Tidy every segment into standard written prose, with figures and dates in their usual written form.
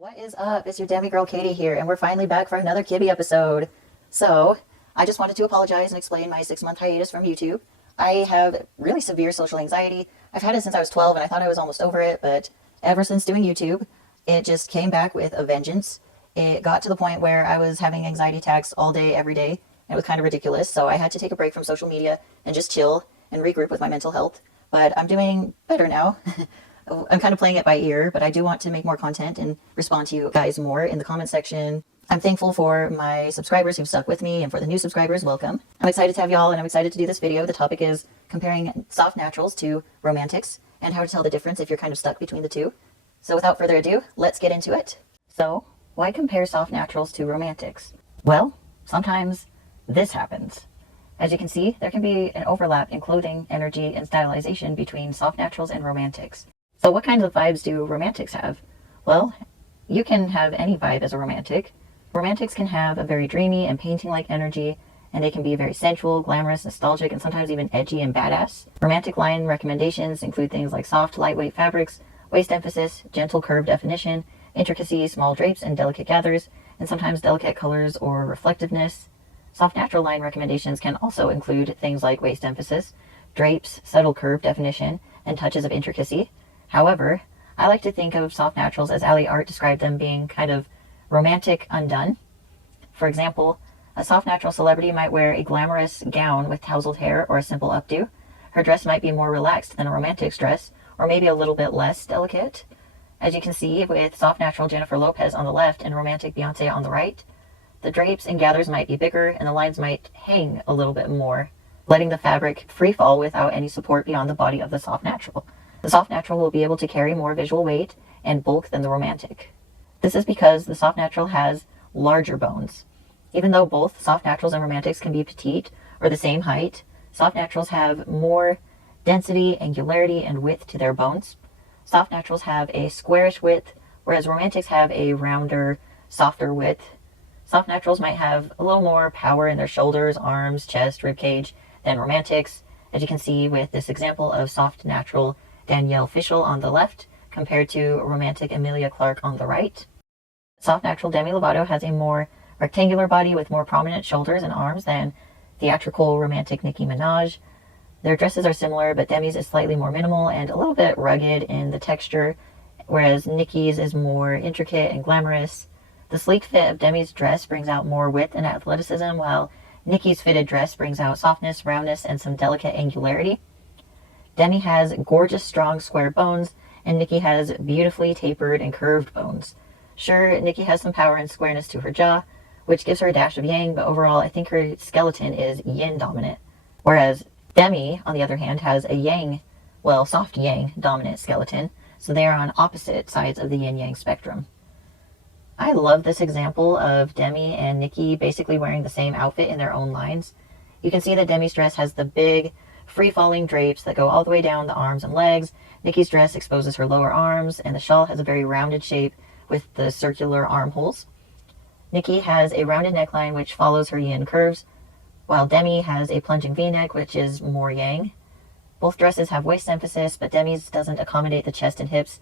What is up? It's your Demi girl Katie here, and we're finally back for another Kibbe episode. So, I just wanted to apologize and explain my 6-month hiatus from YouTube. I have really severe social anxiety. I've had it since I was 12, and I thought I was almost over it, but ever since doing YouTube, it just came back with a vengeance. It got to the point where I was having anxiety attacks all day, every day, and it was kind of ridiculous, so I had to take a break from social media and just chill and regroup with my mental health. But I'm doing better now. I'm kind of playing it by ear, but I do want to make more content and respond to you guys more in the comment section. I'm thankful for my subscribers who've stuck with me, and for the new subscribers, welcome. I'm excited to have y'all, and I'm excited to do this video. The topic is comparing soft naturals to romantics and how to tell the difference if you're kind of stuck between the two. So without further ado, let's get into it. So, why compare soft naturals to romantics? Well, sometimes this happens. As you can see, there can be an overlap in clothing, energy, and stylization between soft naturals and romantics. So what kinds of vibes do romantics have? Well, you can have any vibe as a romantic. Romantics can have a very dreamy and painting-like energy, and they can be very sensual, glamorous, nostalgic, and sometimes even edgy and badass. Romantic line recommendations include things like soft, lightweight fabrics, waist emphasis, gentle curve definition, intricacy, small drapes, and delicate gathers, and sometimes delicate colors or reflectiveness. Soft natural line recommendations can also include things like waist emphasis, drapes, subtle curve definition, and touches of intricacy. However, I like to think of soft naturals as Ali Art described them being kind of romantic undone. For example, a soft natural celebrity might wear a glamorous gown with tousled hair or a simple updo. Her dress might be more relaxed than a romantic's dress, or maybe a little bit less delicate. As you can see with soft natural Jennifer Lopez on the left and romantic Beyonce on the right, the drapes and gathers might be bigger and the lines might hang a little bit more, letting the fabric free fall without any support beyond the body of the soft natural. The soft natural will be able to carry more visual weight and bulk than the romantic. This is because the soft natural has larger bones. Even though both soft naturals and romantics can be petite or the same height, soft naturals have more density, angularity, and width to their bones. Soft naturals have a squarish width, whereas romantics have a rounder, softer width. Soft naturals might have a little more power in their shoulders, arms, chest, ribcage than romantics, as you can see with this example of soft natural Danielle Fishel on the left compared to romantic Emilia Clarke on the right. Soft natural Demi Lovato has a more rectangular body with more prominent shoulders and arms than theatrical romantic Nicki Minaj. Their dresses are similar, but Demi's is slightly more minimal and a little bit rugged in the texture, whereas Nicki's is more intricate and glamorous. The sleek fit of Demi's dress brings out more width and athleticism, while Nicki's fitted dress brings out softness, roundness, and some delicate angularity. Demi has gorgeous, strong, square bones, and Nicki has beautifully tapered and curved bones. Sure, Nicki has some power and squareness to her jaw, which gives her a dash of yang, but overall I think her skeleton is yin dominant. Whereas Demi, on the other hand, has a yang, well, soft yang dominant skeleton, so they are on opposite sides of the yin-yang spectrum. I love this example of Demi and Nicki basically wearing the same outfit in their own lines. You can see that Demi's dress has the big, free-falling drapes that go all the way down the arms and legs. Nicki's dress exposes her lower arms, and the shawl has a very rounded shape with the circular armholes. Nicki has a rounded neckline which follows her yin curves, while Demi has a plunging v-neck which is more yang. Both dresses have waist emphasis, but Demi's doesn't accommodate the chest and hips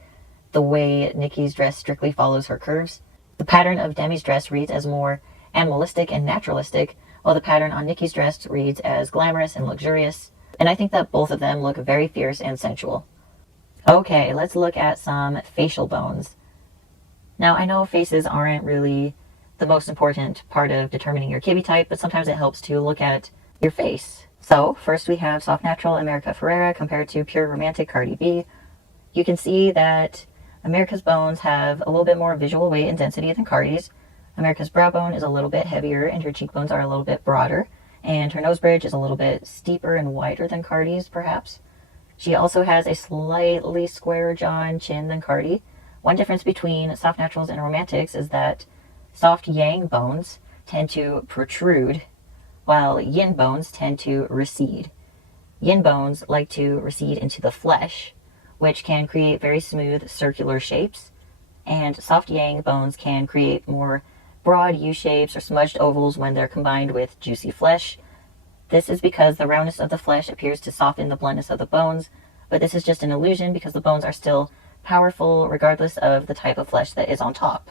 the way Nicki's dress strictly follows her curves. The pattern of Demi's dress reads as more animalistic and naturalistic, while the pattern on Nicki's dress reads as glamorous and luxurious. And I think that both of them look very fierce and sensual. Okay, let's look at some facial bones. Now, I know faces aren't really the most important part of determining your Kibbe type, but sometimes it helps to look at your face. So, first we have soft natural America Ferrera compared to pure romantic Cardi B. You can see that America's bones have a little bit more visual weight and density than Cardi's. America's brow bone is a little bit heavier and her cheekbones are a little bit broader, and her nose bridge is a little bit steeper and wider than Cardi's, perhaps. She also has a slightly squarer jaw and chin than Cardi. One difference between soft naturals and romantics is that soft yang bones tend to protrude, while yin bones tend to recede. Yin bones like to recede into the flesh, which can create very smooth circular shapes, and soft yang bones can create more broad U-shapes or smudged ovals when they're combined with juicy flesh. This is because the roundness of the flesh appears to soften the bluntness of the bones, but this is just an illusion because the bones are still powerful regardless of the type of flesh that is on top.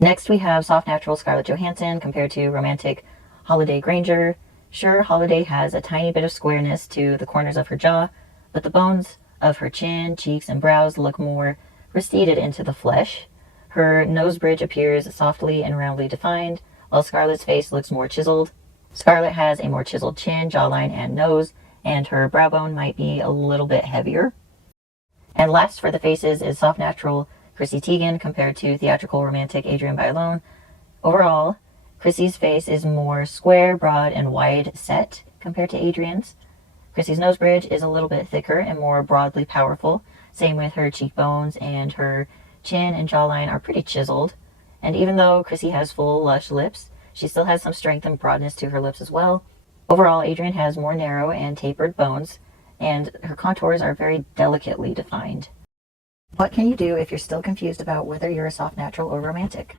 Next we have soft natural Scarlett Johansson compared to romantic Holiday Granger. Sure, Holiday has a tiny bit of squareness to the corners of her jaw, but the bones of her chin, cheeks, and brows look more receded into the flesh. Her nose bridge appears softly and roundly defined, while Scarlett's face looks more chiseled. Scarlett has a more chiseled chin, jawline, and nose, and her brow bone might be a little bit heavier. And last for the faces is soft natural Chrissy Teigen compared to theatrical romantic Adrienne Bailon. Overall, Chrissy's face is more square, broad, and wide set compared to Adrienne's. Chrissy's nose bridge is a little bit thicker and more broadly powerful. Same with her cheekbones, and her chin and jawline are pretty chiseled. And even though Chrissy has full, lush lips, she still has some strength and broadness to her lips as well. Overall, Adrienne has more narrow and tapered bones, and her contours are very delicately defined. What can you do if you're still confused about whether you're a soft natural or romantic?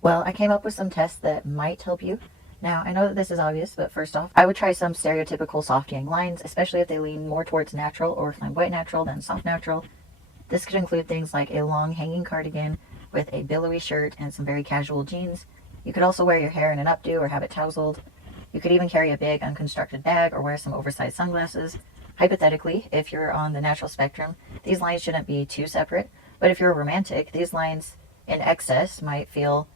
Well, I came up with some tests that might help you. Now, I know that this is obvious, but first off, I would try some stereotypical Soft-Yang lines, especially if they lean more towards natural or flamboyant natural than soft natural. This could include things like a long hanging cardigan with a billowy shirt and some very casual jeans. You could also wear your hair in an updo or have it tousled. You could even carry a big unconstructed bag or wear some oversized sunglasses. Hypothetically, if you're on the natural spectrum, these lines shouldn't be too separate, but if you're a romantic, these lines in excess might feel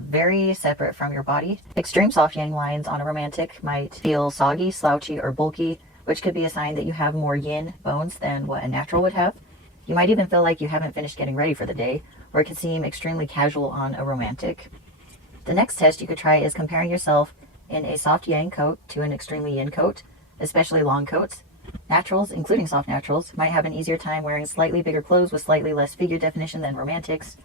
very separate from your body. Extreme Soft-Yang lines on a romantic might feel soggy, slouchy, or bulky, which could be a sign that you have more yin bones than what a natural would have. You might even feel like you haven't finished getting ready for the day, or it could seem extremely casual on a romantic. The next test you could try is comparing yourself in a Soft-Yang coat to an extremely yin coat, especially long coats. Naturals, including soft naturals, might have an easier time wearing slightly bigger clothes with slightly less figure definition than romantics.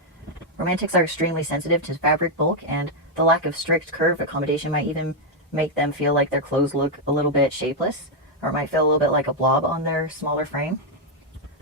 Romantics are extremely sensitive to fabric bulk, and the lack of strict curve accommodation might even make them feel like their clothes look a little bit shapeless, or it might feel a little bit like a blob on their smaller frame.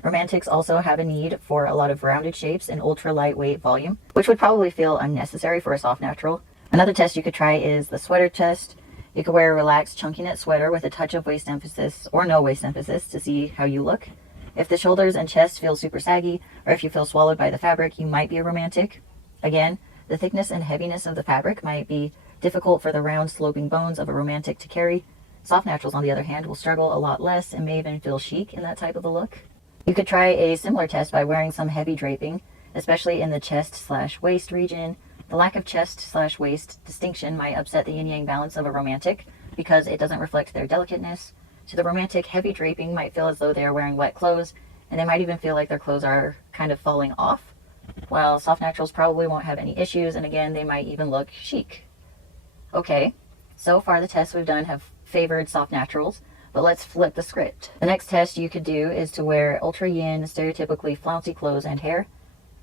Romantics also have a need for a lot of rounded shapes and ultra lightweight volume, which would probably feel unnecessary for a soft natural. Another test you could try is the sweater test. You could wear a relaxed chunky knit sweater with a touch of waist emphasis or no waist emphasis to see how you look. If the shoulders and chest feel super saggy, or if you feel swallowed by the fabric, you might be a romantic. Again, the thickness and heaviness of the fabric might be difficult for the round sloping bones of a romantic to carry. Soft naturals, on the other hand, will struggle a lot less and may even feel chic in that type of a look. You could try a similar test by wearing some heavy draping, especially in the chest/waist region. The lack of chest/waist distinction might upset the yin-yang balance of a romantic because it doesn't reflect their delicateness. To the romantic, heavy draping might feel as though they are wearing wet clothes, and they might even feel like their clothes are kind of falling off, while soft naturals probably won't have any issues, and again, they might even look chic. Okay, so far the tests we've done have favored soft naturals, but let's flip the script. The next test you could do is to wear Ultra-Yin, stereotypically flouncy clothes and hair.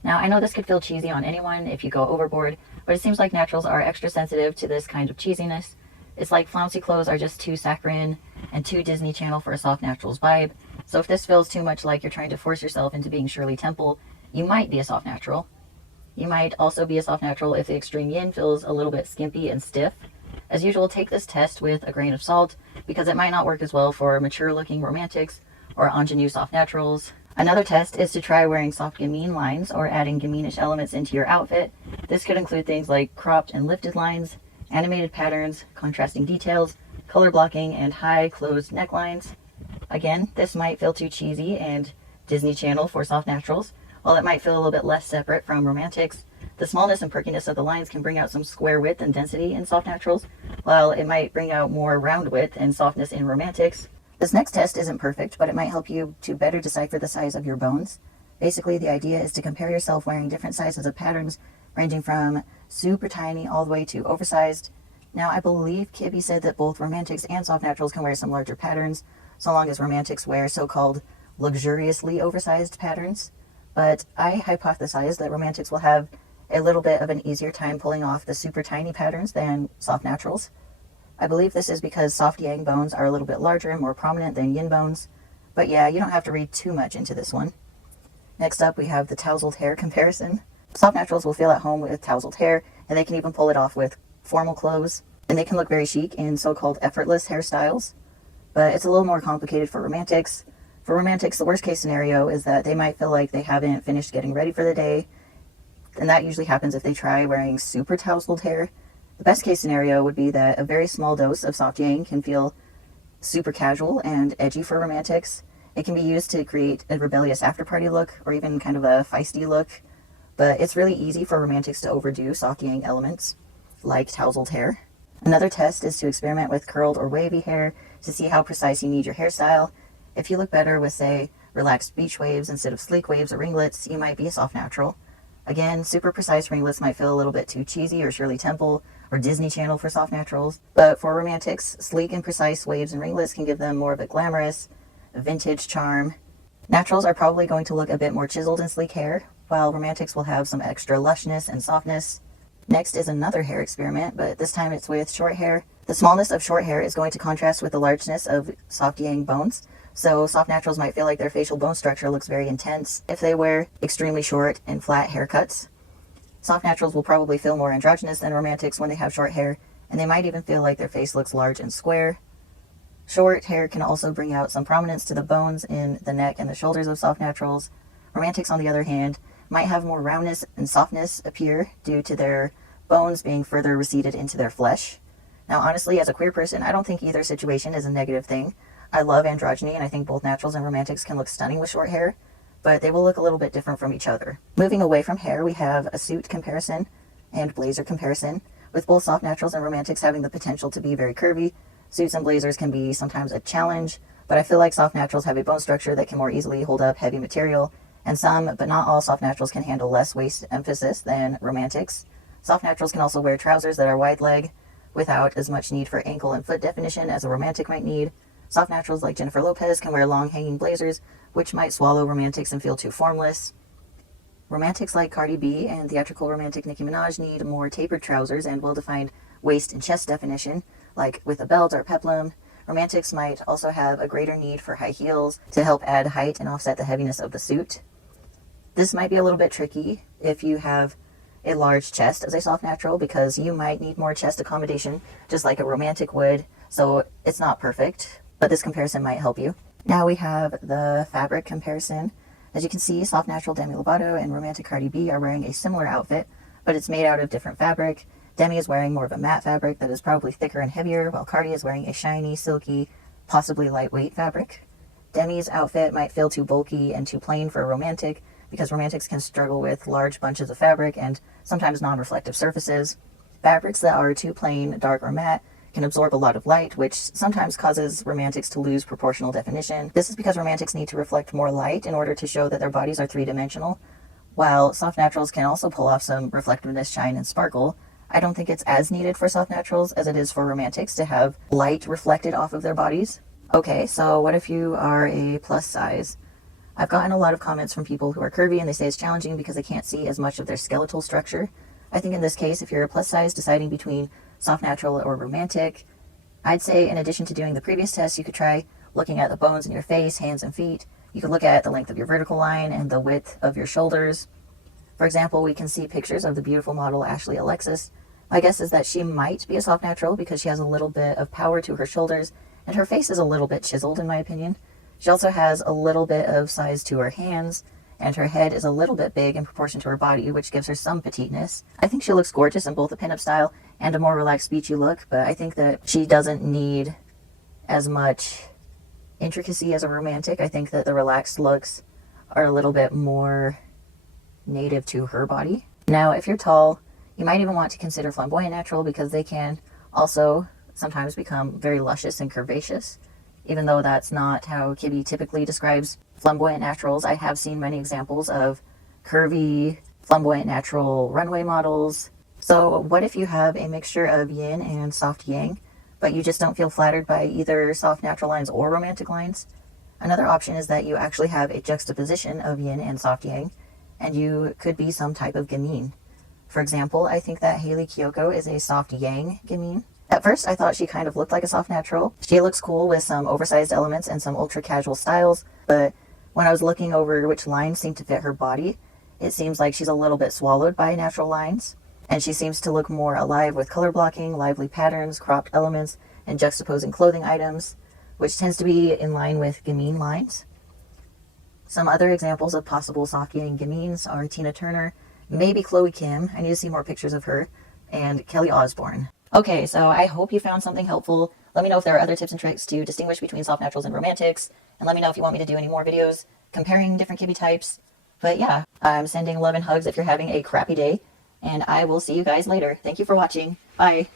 Now, I know this could feel cheesy on anyone if you go overboard, but it seems like naturals are extra sensitive to this kind of cheesiness. It's like flouncy clothes are just too saccharine and too Disney Channel for a soft naturals vibe. So if this feels too much like you're trying to force yourself into being Shirley Temple, you might be a soft natural. You might also be a soft natural if the extreme yin feels a little bit skimpy and stiff. As usual, take this test with a grain of salt because it might not work as well for mature looking romantics or ingenue soft naturals. Another test is to try wearing Soft-Gamine lines or adding Gamine-ish elements into your outfit. This could include things like cropped and lifted lines, animated patterns, contrasting details, color blocking, and high closed necklines. Again, this might feel too cheesy and Disney Channel for soft naturals, while it might feel a little bit less separate from romantics. The smallness and perkiness of the lines can bring out some square width and density in soft naturals, while it might bring out more round width and softness in romantics. This next test isn't perfect, but it might help you to better decipher the size of your bones. Basically, the idea is to compare yourself wearing different sizes of patterns, ranging from super tiny all the way to oversized. Now, I believe Kibbe said that both romantics and soft naturals can wear some larger patterns, so long as romantics wear so-called luxuriously oversized patterns. But I hypothesize that romantics will have a little bit of an easier time pulling off the super tiny patterns than soft naturals. I believe this is because soft yang bones are a little bit larger and more prominent than yin bones. But yeah, you don't have to read too much into this one. Next up, we have the tousled hair comparison. Soft naturals will feel at home with tousled hair, and they can even pull it off with formal clothes. And they can look very chic in so-called effortless hairstyles. But it's a little more complicated for romantics. For romantics, the worst case scenario is that they might feel like they haven't finished getting ready for the day, and that usually happens if they try wearing super tousled hair. The best case scenario would be that a very small dose of Soft-Yang can feel super casual and edgy for romantics. It can be used to create a rebellious after-party look or even kind of a feisty look, but it's really easy for romantics to overdo Soft-Yang elements, like tousled hair. Another test is to experiment with curled or wavy hair to see how precise you need your hairstyle. If you look better with, say, relaxed beach waves instead of sleek waves or ringlets, you might be a soft natural. Again, super precise ringlets might feel a little bit too cheesy or Shirley Temple or Disney Channel for soft naturals, but for romantics, sleek and precise waves and ringlets can give them more of a glamorous, vintage charm. Naturals are probably going to look a bit more chiseled and sleek hair, while romantics will have some extra lushness and softness. Next is another hair experiment, but this time it's with short hair. The smallness of short hair is going to contrast with the largeness of Soft-Yang bones, so soft naturals might feel like their facial bone structure looks very intense if they wear extremely short and flat haircuts. Soft naturals will probably feel more androgynous than romantics when they have short hair, and they might even feel like their face looks large and square. Short hair can also bring out some prominence to the bones in the neck and the shoulders of soft naturals. Romantics, on the other hand, might have more roundness and softness appear due to their bones being further receded into their flesh. Now, honestly, as a queer person, I don't think either situation is a negative thing. I love androgyny, and I think both naturals and romantics can look stunning with short hair, but they will look a little bit different from each other. Moving away from hair, we have a suit comparison and blazer comparison, with both soft naturals and romantics having the potential to be very curvy. Suits and blazers can be sometimes a challenge, but I feel like soft naturals have a bone structure that can more easily hold up heavy material, and some, but not all, soft naturals can handle less waist emphasis than romantics. Soft naturals can also wear trousers that are wide leg, without as much need for ankle and foot definition as a romantic might need. Soft naturals like Jennifer Lopez can wear long hanging blazers, which might swallow romantics and feel too formless. Romantics like Cardi B and theatrical romantic Nicki Minaj need more tapered trousers and well-defined waist and chest definition, like with a belt or peplum. Romantics might also have a greater need for high heels to help add height and offset the heaviness of the suit. This might be a little bit tricky if you have a large chest as a soft natural, because you might need more chest accommodation, just like a romantic would, so it's not perfect, but this comparison might help you. Now we have the fabric comparison. As you can see, soft natural Demi Lovato and romantic Cardi B are wearing a similar outfit, but it's made out of different fabric. Demi is wearing more of a matte fabric that is probably thicker and heavier, while Cardi is wearing a shiny, silky, possibly lightweight fabric. Demi's outfit might feel too bulky and too plain for a romantic, because romantics can struggle with large bunches of fabric and sometimes non-reflective surfaces. Fabrics that are too plain, dark, or matte can absorb a lot of light, which sometimes causes romantics to lose proportional definition. This is because romantics need to reflect more light in order to show that their bodies are three-dimensional, while soft naturals can also pull off some reflectiveness, shine, and sparkle. I don't think it's as needed for soft naturals as it is for romantics to have light reflected off of their bodies. Okay, so what if you are a plus size? I've gotten a lot of comments from people who are curvy and they say it's challenging because they can't see as much of their skeletal structure. I think in this case, if you're a plus size deciding between soft natural or romantic, I'd say in addition to doing the previous test, you could try looking at the bones in your face, hands, and feet. You could look at the length of your vertical line and the width of your shoulders. For example, we can see pictures of the beautiful model Ashley Alexis. My guess is that she might be a soft natural because she has a little bit of power to her shoulders, and her face is a little bit chiseled in my opinion. She also has a little bit of size to her hands, and her head is a little bit big in proportion to her body, which gives her some petiteness. I think she looks gorgeous in both a pinup style and a more relaxed beachy look, but I think that she doesn't need as much intricacy as a romantic. I think that the relaxed looks are a little bit more native to her body. Now, if you're tall, you might even want to consider flamboyant natural because they can also sometimes become very luscious and curvaceous. Even though that's not how Kibbe typically describes flamboyant naturals, I have seen many examples of curvy, flamboyant natural runway models. So what if you have a mixture of yin and soft-yang, but you just don't feel flattered by either soft natural lines or romantic lines? Another option is that you actually have a juxtaposition of yin and soft-yang, and you could be some type of gamine. For example, I think that Hayley Kiyoko is a soft-yang gamine. At first, I thought she kind of looked like a soft natural. She looks cool with some oversized elements and some ultra-casual styles, but when I was looking over which lines seem to fit her body, it seems like she's a little bit swallowed by natural lines, and she seems to look more alive with color blocking, lively patterns, cropped elements, and juxtaposing clothing items, which tends to be in line with gamine lines. Some other examples of possible Soft-Gamine Gamines are Tina Turner, maybe Chloe Kim, I need to see more pictures of her, and Kelly Osbourne. Okay, so I hope you found something helpful. Let me know if there are other tips and tricks to distinguish between soft naturals and romantics, and let me know if you want me to do any more videos comparing different Kibbe types. But yeah, I'm sending love and hugs if you're having a crappy day, and I will see you guys later. Thank you for watching. Bye.